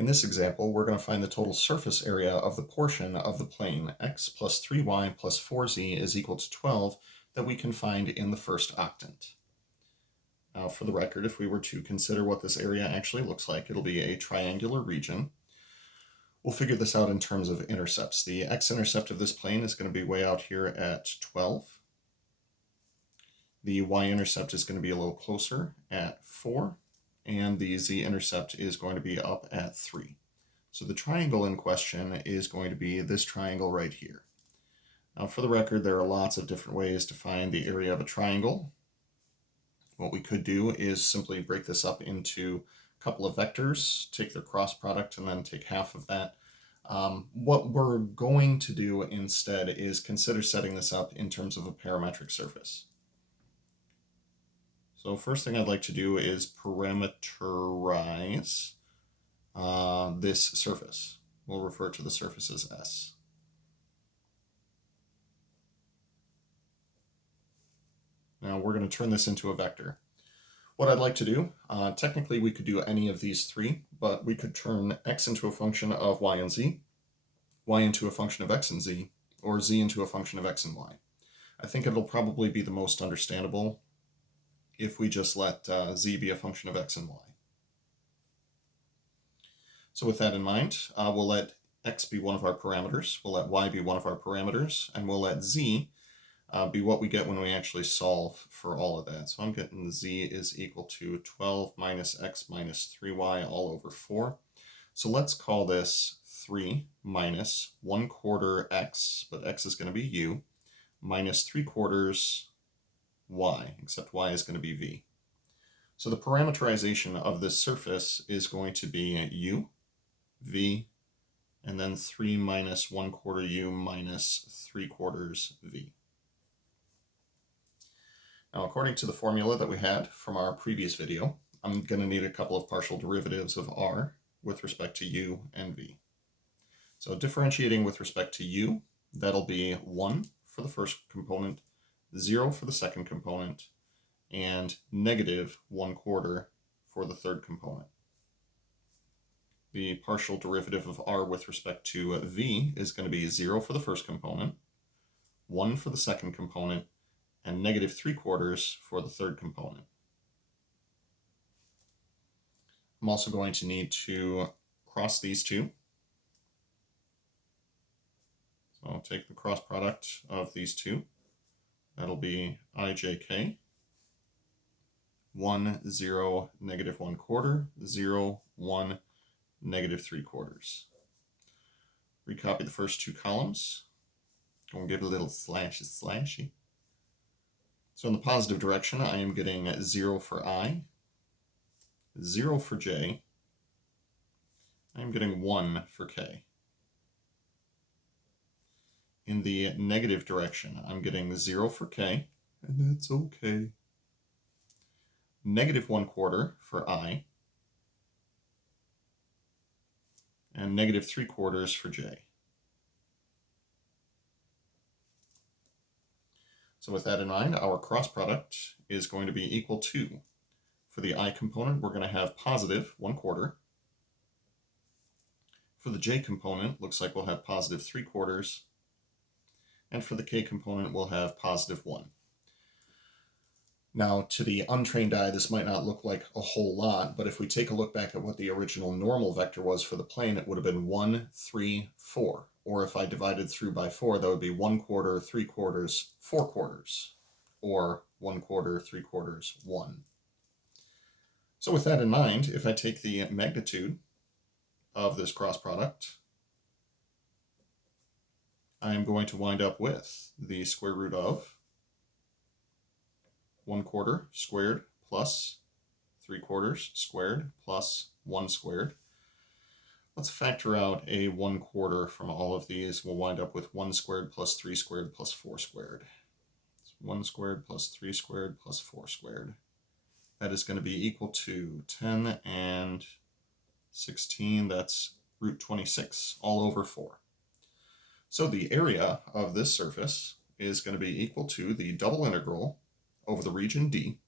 In this example, we're going to find the total surface area of the portion of the plane x plus 3y plus 4z is equal to 12 that we can find in the first octant. Now, for the record, if we were to consider what this area actually looks like, it'll be a triangular region. We'll figure this out in terms of intercepts. The x-intercept of this plane is going to be way out here at 12. The y-intercept is going to be a little closer at 4. And the z-intercept is going to be up at 3. So the triangle in question is going to be this triangle right here. Now, for the record, there are lots of different ways to find the area of a triangle. What we could do is simply break this up into a couple of vectors, take their cross product, and then take half of that. What we're going to do instead is consider setting this up in terms of a parametric surface. So first thing I'd like to do is parameterize this surface. We'll refer to the surface as S. Now we're going to turn this into a vector. What I'd like to do, technically we could do any of these three, but we could turn x into a function of y and z, y into a function of x and z, or z into a function of x and y. I think it'll probably be the most understandable if we just let z be a function of x and y. So with that in mind, we'll let x be one of our parameters, we'll let y be one of our parameters, and we'll let z be what we get when we actually solve for all of that. So I'm getting z is equal to 12 minus x minus 3y all over 4. So let's call this 3 minus 1/4 x, but x is going to be u, minus 3/4 y, except y is going to be v. So the parameterization of this surface is going to be u, v, and then 3 minus 1/4 u minus 3/4 v. Now, according to the formula that we had from our previous video, I'm going to need a couple of partial derivatives of r with respect to u and v. So differentiating with respect to u, that'll be 1 for the first component, 0 for the second component, and negative 1/4 for the third component. The partial derivative of r with respect to v is going to be 0 for the first component, 1 for the second component, and negative 3/4 for the third component. I'm also going to need to cross these two. So I'll take the cross product of these two. That'll be ijk, 1, 0, negative 1/4, 0, 1, negative 3/4. Recopy the first two columns. Gonna give it a little slashy. So in the positive direction, I am getting 0 for I, 0 for j, I'm getting 1 for k. In the negative direction, I'm getting 0 for k, and that's okay. Negative 1/4 for I, and negative 3/4 for j. So with that in mind, our cross product is going to be equal to, for the I component, we're going to have positive 1/4. For the j component, looks like we'll have positive 3/4. And for the k component, we'll have positive 1. Now, to the untrained eye, this might not look like a whole lot, but if we take a look back at what the original normal vector was for the plane, it would have been 1, 3, 4. Or if I divided through by 4, that would be 1/4, 3/4, 4/4, or 1/4, 3/4, 1. So with that in mind, if I take the magnitude of this cross product, I am going to wind up with the square root of 1/4 squared plus 3/4 squared plus 1 squared. Let's factor out a 1/4 from all of these. We'll wind up with 1 squared plus 3 squared plus 4 squared. It's 1 squared plus 3 squared plus 4 squared. That is going to be equal to 10 and 16. That's root 26 all over 4. So the area of this surface is going to be equal to the double integral over the region D.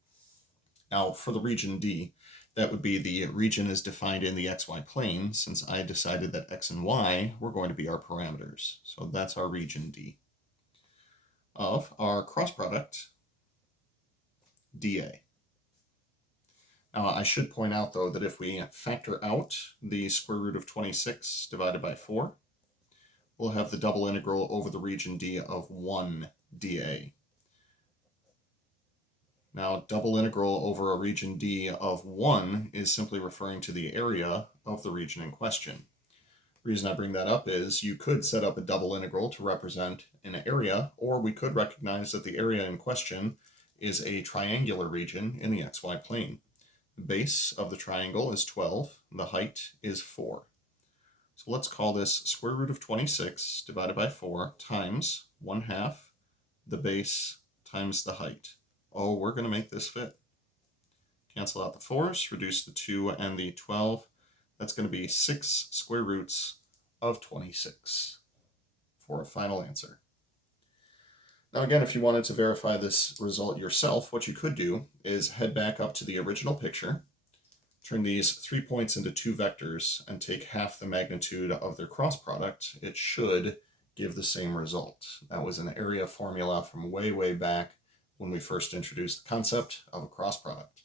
Now, for the region D, That would be the region as defined in the xy plane, since I decided that x and y were going to be our parameters. So that's our region D of our cross product dA. Now I should point out though that if we factor out the square root of 26 divided by 4, we'll have the double integral over the region D of 1 dA. Now, double integral over a region D of 1 is simply referring to the area of the region in question. The reason I bring that up is you could set up a double integral to represent an area, or we could recognize that the area in question is a triangular region in the xy plane. The base of the triangle is 12, the height is 4. So let's call this square root of 26 divided by 4 times 1/2 the base times the height. Oh, we're going to make this fit. Cancel out the 4's, reduce the 2 and the 12. That's going to be 6 square roots of 26 for a final answer. Now again, if you wanted to verify this result yourself, what you could do is head back up to the original picture, turn these 3 points into 2 vectors, and take half the magnitude of their cross product. It should give the same result. That was an area formula from way, way back when we first introduced the concept of a cross product.